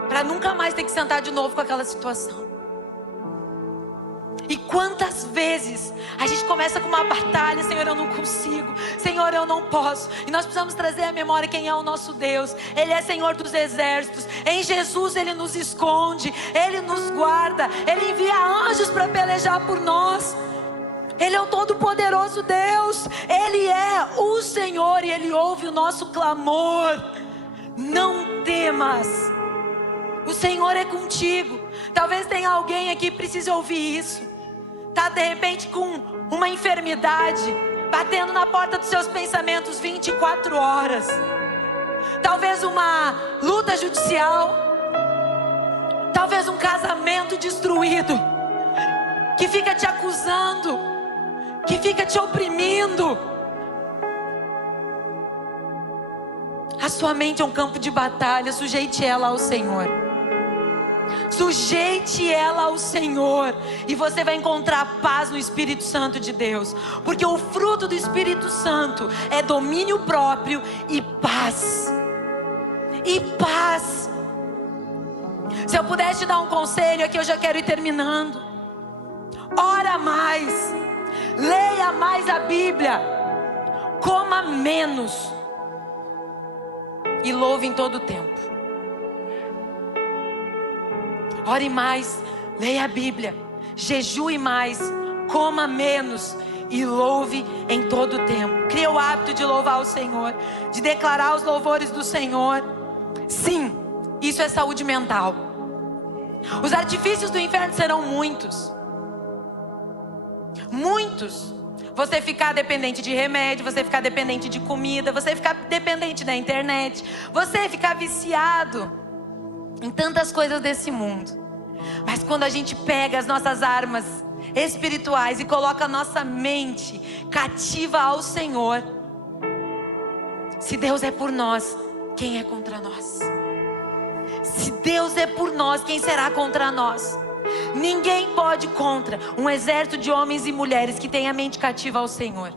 para nunca mais ter que sentar de novo com aquela situação. E quantas vezes a gente começa com uma batalha: Senhor, eu não consigo, Senhor, eu não posso. E nós precisamos trazer à memória quem é o nosso Deus. Ele é Senhor dos exércitos. Em Jesus Ele nos esconde, Ele nos guarda, Ele envia anjos para pelejar por nós. Ele é o Todo-Poderoso Deus. Ele é o Senhor e Ele ouve o nosso clamor. Não temas, o Senhor é contigo. Talvez tenha alguém aqui que precise ouvir isso. Está de repente com uma enfermidade batendo na porta dos seus pensamentos 24 horas. Talvez uma luta judicial. Talvez um casamento destruído, que fica te acusando, que fica te oprimindo. A sua mente é um campo de batalha. Sujeite ela ao Senhor. Sujeite ela ao Senhor, e você vai encontrar paz no Espírito Santo de Deus. Porque o fruto do Espírito Santo é domínio próprio e paz. E paz. Se eu pudesse te dar um conselho aqui, eu já quero ir terminando. Ora mais, leia mais a Bíblia, coma menos e louve em todo o tempo. Ore mais, leia a Bíblia, jejue mais, coma menos e louve em todo o tempo. Crie o hábito de louvar o Senhor, de declarar os louvores do Senhor. Sim, isso é saúde mental. Os artifícios do inferno serão muitos. Muitos. Você ficar dependente de remédio, você ficar dependente de comida, você ficar dependente da internet, você ficar viciado em tantas coisas desse mundo. Mas quando a gente pega as nossas armas espirituais e coloca a nossa mente cativa ao Senhor, se Deus é por nós, quem é contra nós? Se Deus é por nós, quem será contra nós? Ninguém pode contra um exército de homens e mulheres que tem a mente cativa ao Senhor.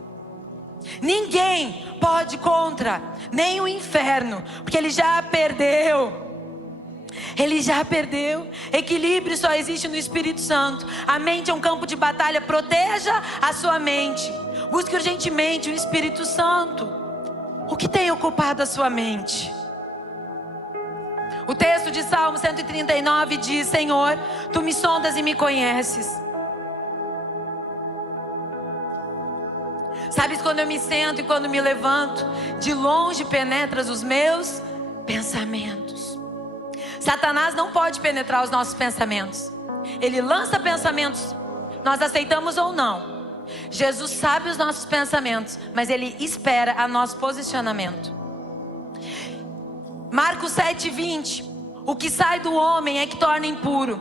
Ninguém pode contra, nem o inferno, porque ele já perdeu. Ele já perdeu. Equilíbrio só existe no Espírito Santo. A mente é um campo de batalha. Proteja a sua mente. Busque urgentemente o Espírito Santo. O que tem ocupado a sua mente? O texto de Salmo 139 diz: Senhor, Tu me sondas e me conheces. Sabes quando eu me sento e quando me levanto? De longe penetras os meus pensamentos. Satanás não pode penetrar os nossos pensamentos. Ele lança pensamentos, nós aceitamos ou não. Jesus sabe os nossos pensamentos, mas Ele espera a nosso posicionamento. Marcos 7:20. O que sai do homem é que torna impuro,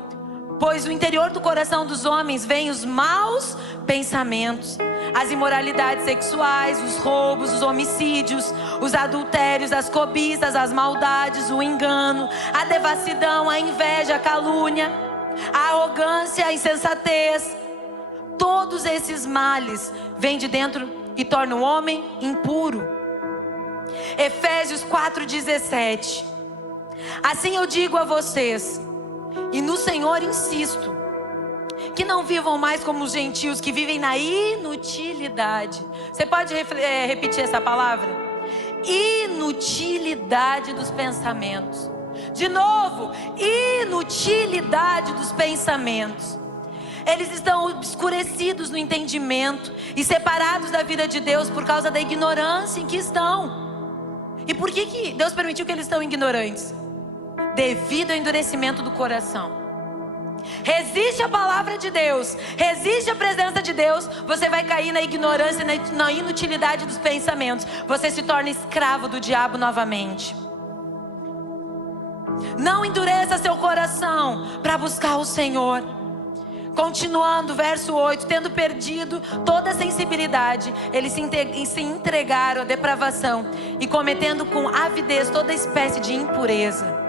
pois do interior do coração dos homens vêm os maus pensamentos, as imoralidades sexuais, os roubos, os homicídios, os adultérios, as cobiças, as maldades, o engano, a devassidão, a inveja, a calúnia, a arrogância, a insensatez. Todos esses males vêm de dentro e tornam o homem impuro. Efésios 4:17. Assim eu digo a vocês, e no Senhor insisto, que não vivam mais como os gentios que vivem na inutilidade. Você pode repetir essa palavra? Inutilidade dos pensamentos. De novo, inutilidade dos pensamentos. Eles estão obscurecidos no entendimento e separados da vida de Deus por causa da ignorância em que estão. E por que Deus permitiu que eles estão ignorantes? Devido ao endurecimento do coração. Resiste à palavra de Deus, resiste à presença de Deus, você vai cair na ignorância, na inutilidade dos pensamentos. Você se torna escravo do diabo novamente. Não endureça seu coração para buscar o Senhor. Continuando, verso 8. Tendo perdido toda a sensibilidade, eles se entregaram à depravação e cometendo com avidez toda espécie de impureza.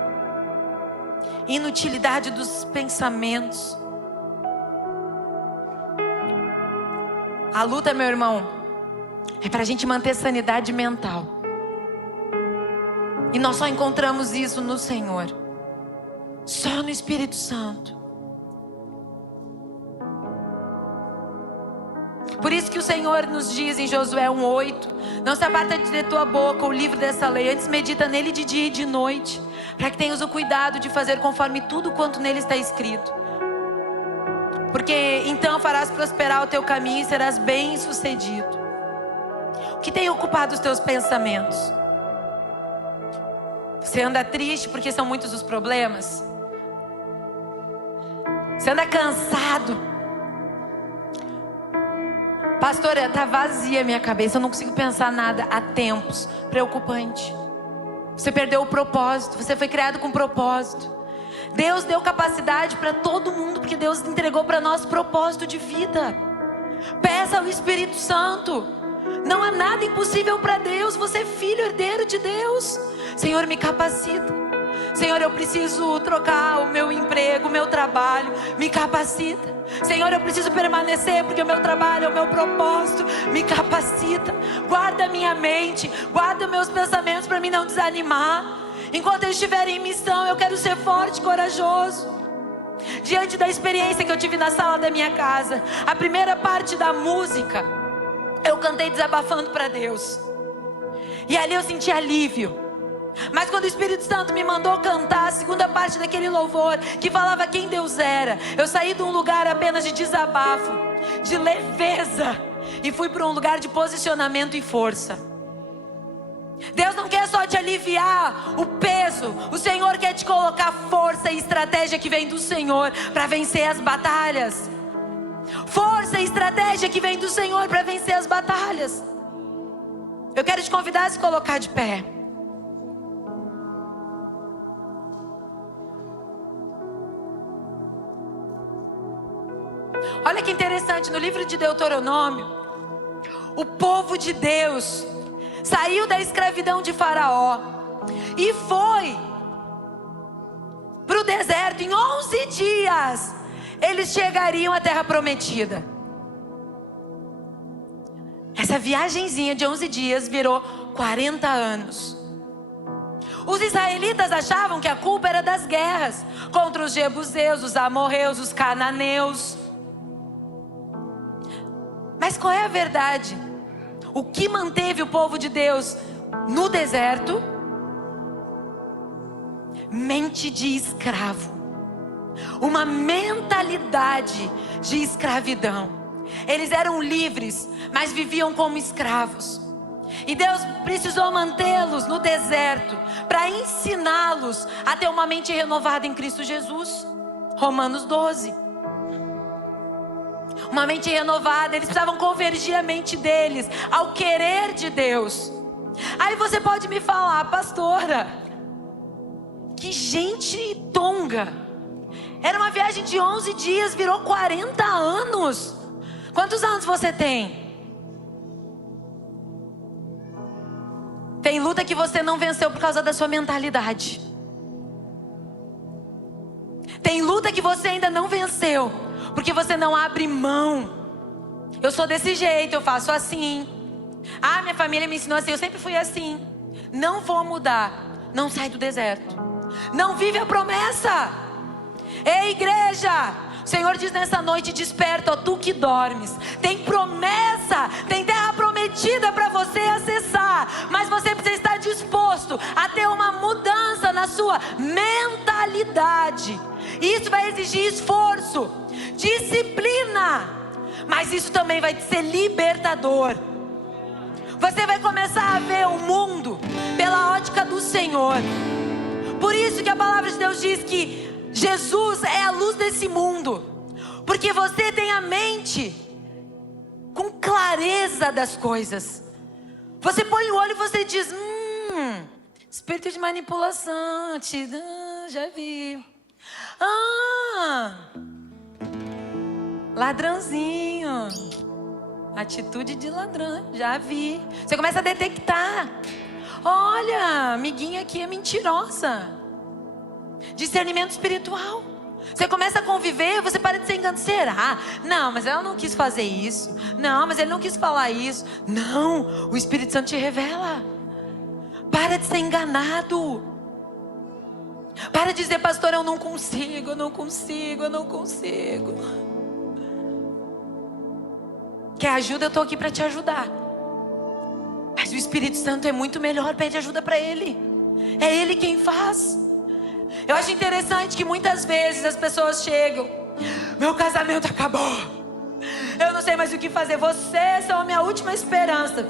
Inutilidade dos pensamentos. A luta, meu irmão, é para a gente manter sanidade mental. E nós só encontramos isso no Senhor. Só no Espírito Santo. Por isso que o Senhor nos diz em Josué 1:8: não se aparta de tua boca o livro dessa lei, antes medita nele de dia e de noite, para que tenhas o cuidado de fazer conforme tudo quanto nele está escrito. Porque então farás prosperar o teu caminho e serás bem sucedido. O que tem ocupado os teus pensamentos? Você anda triste porque são muitos os problemas? Você anda cansado? Pastora, está vazia a minha cabeça, eu não consigo pensar nada há tempos. Preocupante. Você perdeu o propósito, você foi criado com propósito. Deus deu capacidade para todo mundo, porque Deus entregou para nós propósito de vida. Peça ao Espírito Santo. Não há nada impossível para Deus. Você é filho, herdeiro de Deus. Senhor, me capacita. Senhor, eu preciso trocar o meu emprego, o meu trabalho. Me capacita. Senhor, eu preciso permanecer, porque o meu trabalho é o meu propósito. Me capacita. Guarda a minha mente, guarda meus pensamentos para mim não desanimar. Enquanto eu estiver em missão, eu quero ser forte e corajoso. Diante da experiência que eu tive na sala da minha casa, a primeira parte da música, eu cantei desabafando para Deus. E ali eu senti alívio. Mas quando o Espírito Santo me mandou cantar a segunda parte daquele louvor, que falava quem Deus era, eu saí de um lugar apenas de desabafo, de leveza, e fui para um lugar de posicionamento e força. Deus não quer só te aliviar o peso. O Senhor quer te colocar força e estratégia que vem do Senhor para vencer as batalhas. Força e estratégia que vem do Senhor para vencer as batalhas. Eu quero te convidar a se colocar de pé. Olha que interessante, no livro de Deuteronômio, o povo de Deus saiu da escravidão de Faraó e foi para o deserto. Em 11 dias eles chegariam à terra prometida. Essa viagenzinha de 11 dias virou 40 anos. Os israelitas achavam que a culpa era das guerras contra os jebuseus, os amorreus, os cananeus. Mas qual é a verdade? O que manteve o povo de Deus no deserto? Mente de escravo. Uma mentalidade de escravidão. Eles eram livres, mas viviam como escravos. E Deus precisou mantê-los no deserto para ensiná-los a ter uma mente renovada em Cristo Jesus. Romanos 12. Uma mente renovada, eles precisavam convergir a mente deles ao querer de Deus. Aí você pode me falar, pastora, que gente tonga. Era uma viagem de 11 dias, virou 40 anos. Quantos anos você tem? Tem luta que você não venceu por causa da sua mentalidade. Tem luta que você ainda não venceu porque você não abre mão. Eu sou desse jeito, eu faço assim. Ah, minha família me ensinou assim, eu sempre fui assim. Não vou mudar. Não sai do deserto. Não vive a promessa. Ei, igreja, o Senhor diz nessa noite: desperta, ó tu que dormes. Tem promessa, tem terra prometida para você acessar. Mas você precisa estar disposto a ter uma mudança na sua mentalidade. Isso vai exigir esforço, disciplina, mas isso também vai ser libertador. Você vai começar a ver o mundo pela ótica do Senhor. Por isso que a palavra de Deus diz que Jesus é a luz desse mundo, porque você tem a mente com clareza das coisas. Você põe o olho e você diz: espírito de manipulação, já vi. Ladrãozinho, atitude de ladrão, já vi. Você começa a detectar. Olha, amiguinha aqui é mentirosa. Discernimento espiritual. Você começa a conviver, você para de ser enganado. Será? Não, mas ela não quis fazer isso. Não, mas ele não quis falar isso. Não, o Espírito Santo te revela. Para de ser enganado. Para de dizer, pastor, eu não consigo. Quer ajuda? Eu estou aqui para te ajudar. Mas o Espírito Santo é muito melhor, pede ajuda para Ele. É Ele quem faz. Eu acho interessante que muitas vezes as pessoas chegam: meu casamento acabou, eu não sei mais o que fazer, vocês são a minha última esperança.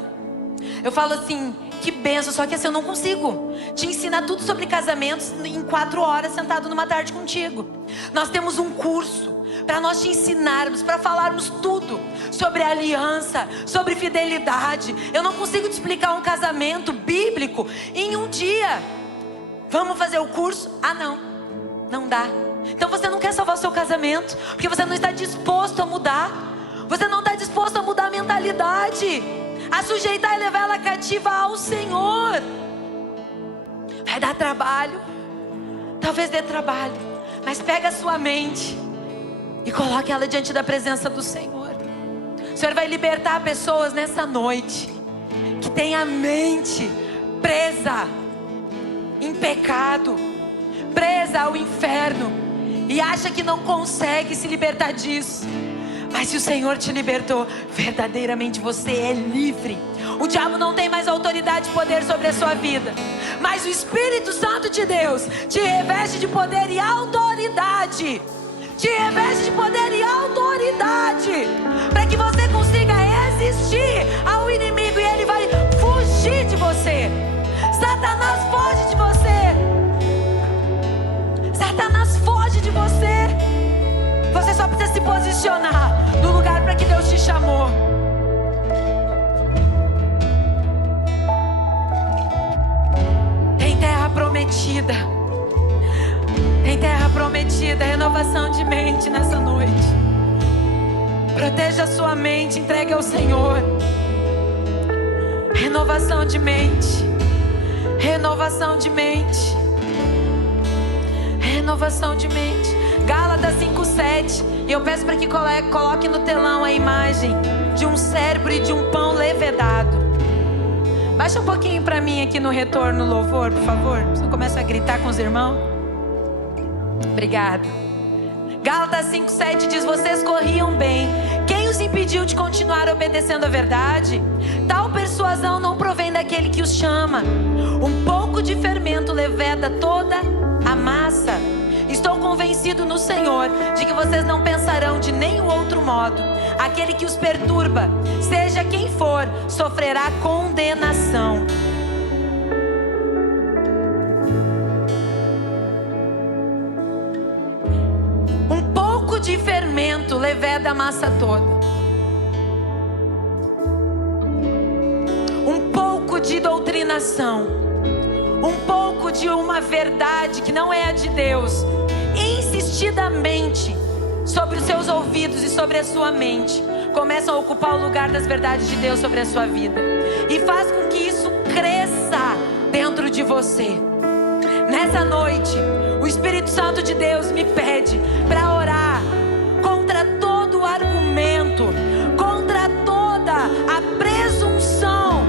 Eu falo assim, que benção, só que assim eu não consigo te ensinar tudo sobre casamentos em 4 horas sentado numa tarde contigo. Nós temos um curso para nós te ensinarmos, para falarmos tudo sobre aliança, sobre fidelidade. Eu não consigo te explicar um casamento bíblico em um dia. Vamos fazer o curso? Ah, não dá. Então você não quer salvar o seu casamento, porque você não está disposto a mudar. Você não está disposto a mudar a mentalidade, a sujeitar e levar ela cativa ao Senhor. Vai dar trabalho, talvez dê trabalho, mas pega a sua mente e coloque ela diante da presença do Senhor. O Senhor vai libertar pessoas nessa noite que tem a mente presa em pecado, presa ao inferno, e acha que não consegue se libertar disso. Mas se o Senhor te libertou, verdadeiramente você é livre. O diabo não tem mais autoridade e poder sobre a sua vida, mas o Espírito Santo de Deus te reveste de poder e autoridade. Te reveste de poder e autoridade, para que você consiga resistir ao inimigo, e ele vai fugir de você. Satanás foge de você. Satanás foge de você. Você só precisa se posicionar no lugar para que Deus te chamou. Tem terra prometida. Tem terra prometida. Renovação de mente nessa noite. Proteja a sua mente, entregue ao Senhor. Renovação de mente. Renovação de mente. Renovação de mente. Gálatas 5:7. E eu peço para que coloque no telão a imagem de um cérebro e de um pão levedado. Baixa um pouquinho para mim aqui no retorno louvor, por favor. Você começa a gritar com os irmãos. Obrigada. Gálatas 5:7 diz: vocês corriam bem. Quem os impediu de continuar obedecendo a verdade? Tal persuasão não provém daquele que os chama. Um pouco de fermento leveda toda a massa. Estou convencido no Senhor de que vocês não pensarão de nenhum outro modo. Aquele que os perturba, seja quem for, sofrerá condenação. Um pouco de fermento leveda a massa toda. Um pouco de doutrinação, um pouco de uma verdade que não é a de Deus, insistidamente sobre os seus ouvidos e sobre a sua mente, começam a ocupar o lugar das verdades de Deus sobre a sua vida, e faz com que isso cresça dentro de você. Nessa noite, o Espírito Santo de Deus me pede para orar contra todo o argumento, contra toda a presunção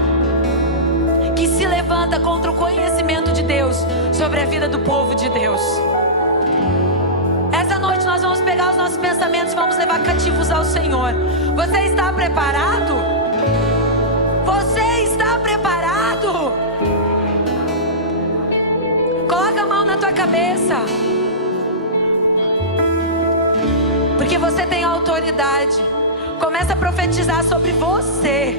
que se levanta contra o conhecimento de Deus sobre a vida do povo de Deus. Essa noite nós vamos pegar os nossos pensamentos e vamos levar cativos ao Senhor. Você está preparado? Você está preparado? Coloca a mão na tua cabeça, porque você tem autoridade. Começa a profetizar sobre você.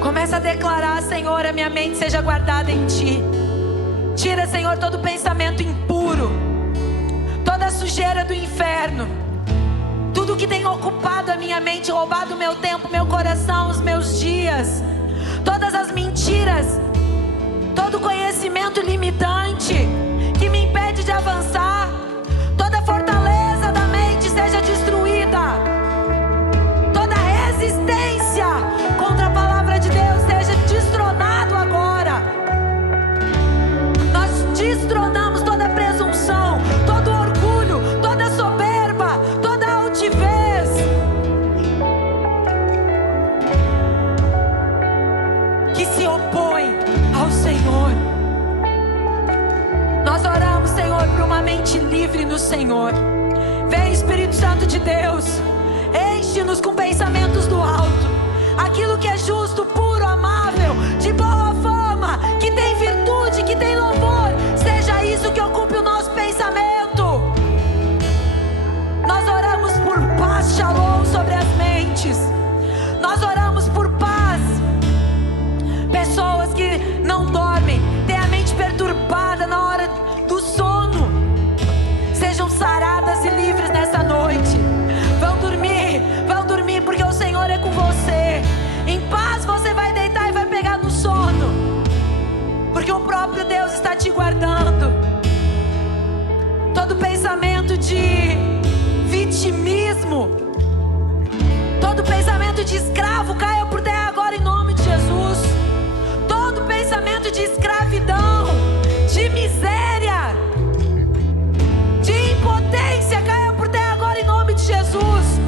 Começa a declarar: Senhor, a minha mente seja guardada em Ti. Tira, Senhor, todo pensamento impuro, toda a sujeira do inferno, tudo que tem ocupado a minha mente, roubado o meu tempo, meu coração, os meus dias, todas as mentiras, todo conhecimento limitante que me impede de avançar, toda fortaleza da mente seja destruída, toda resistência contra a palavra de Deus seja destronado agora. Nós destronamos toda presunção, todo orgulho, toda soberba, toda altivez. Que se opõe para uma mente livre no Senhor. Vem, Espírito Santo de Deus, enche-nos com pensamentos do alto, aquilo que é justo, puro, amável, de boa fama, que tem virtude, que tem louvor, seja isso que ocupe o nosso pensamento. Nós oramos por paz, shalom sobre as mentes. Nós oramos por paz. Pessoas que não dormem, têm a mente perturbada na hora do sono, sejam saradas e livres nessa noite. Vão dormir porque o Senhor é com você. Em paz você vai deitar e vai pegar no sono, porque o próprio Deus está te guardando. Todo pensamento de vitimismo, todo pensamento de escravo caia por terra agora em nome de Jesus. Todo pensamento de escravidão, de miséria, de impotência caia por terra agora em nome de Jesus.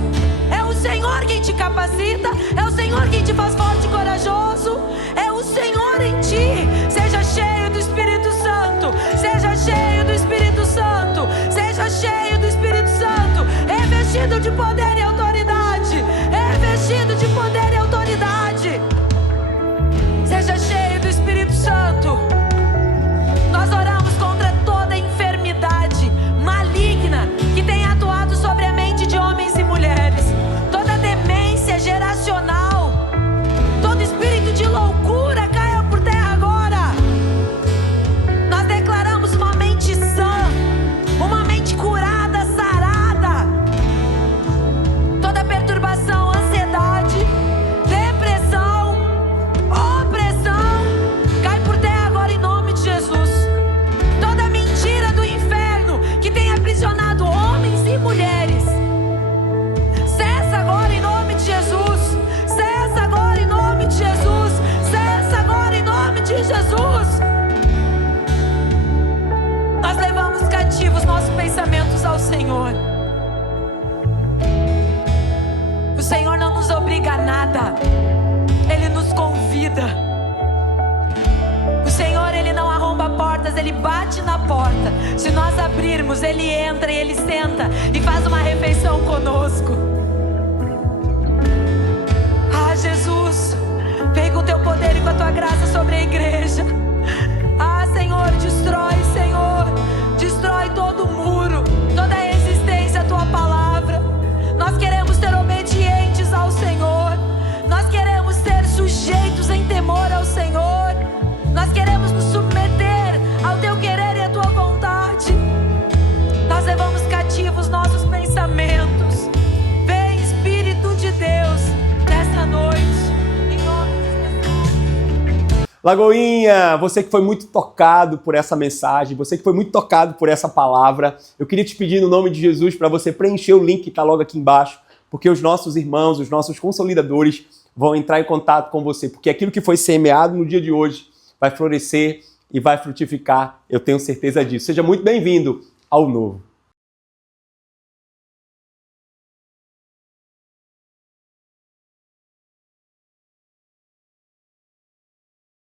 É o Senhor quem te capacita, é o Senhor quem te faz forte e corajoso, é o Senhor em ti. Seja cheio do Espírito Santo, seja cheio do Espírito Santo, seja cheio do Espírito Santo, revestido de poder e autoridade, revestido de poder e autoridade. Seja cheio do Espírito Santo. Nós oramos contra toda enfermidade maligna que tem atuado sobre a mente de homens e mulheres, toda demência geracional, todo espírito de loucura caia por terra agora. Nós declaramos uma mente sã, uma mente curada, sarada. Toda perturbação, ansiedade, depressão, opressão cai por terra agora em nome de Jesus. Toda mentira do inferno que tem aprisionado homens e mulheres, cessa agora em nome de Jesus. Cessa agora em nome de Jesus. Cessa agora em nome de Jesus. Nós levamos cativos nossos pensamentos ao Senhor. O Senhor não nos obriga a nada, Ele nos convida. O Senhor, Ele não arromba portas, Ele bate na porta. Se nós abrirmos, Ele entra e Ele senta e faz uma refeição conosco. Ah, Jesus, vem com teu poder e com a tua graça sobre a igreja. Ah, Senhor, destrói todo muro, toda resistência à tua palavra. Nós queremos ser obedientes ao Senhor, nós queremos ser sujeitos em temor ao Senhor, nós queremos nos submeter ao teu querer e à tua vontade. Nós levamos cativos nossos pensamentos. Vem, Espírito de Deus, nessa noite, em nome de Jesus. Lagoinha, você que foi muito tocado por essa mensagem, você que foi muito tocado por essa palavra, eu queria te pedir no nome de Jesus para você preencher o link que está logo aqui embaixo, porque os nossos irmãos, os nossos consolidadores vão entrar em contato com você, porque aquilo que foi semeado no dia de hoje vai florescer e vai frutificar, eu tenho certeza disso. Seja muito bem-vindo ao novo.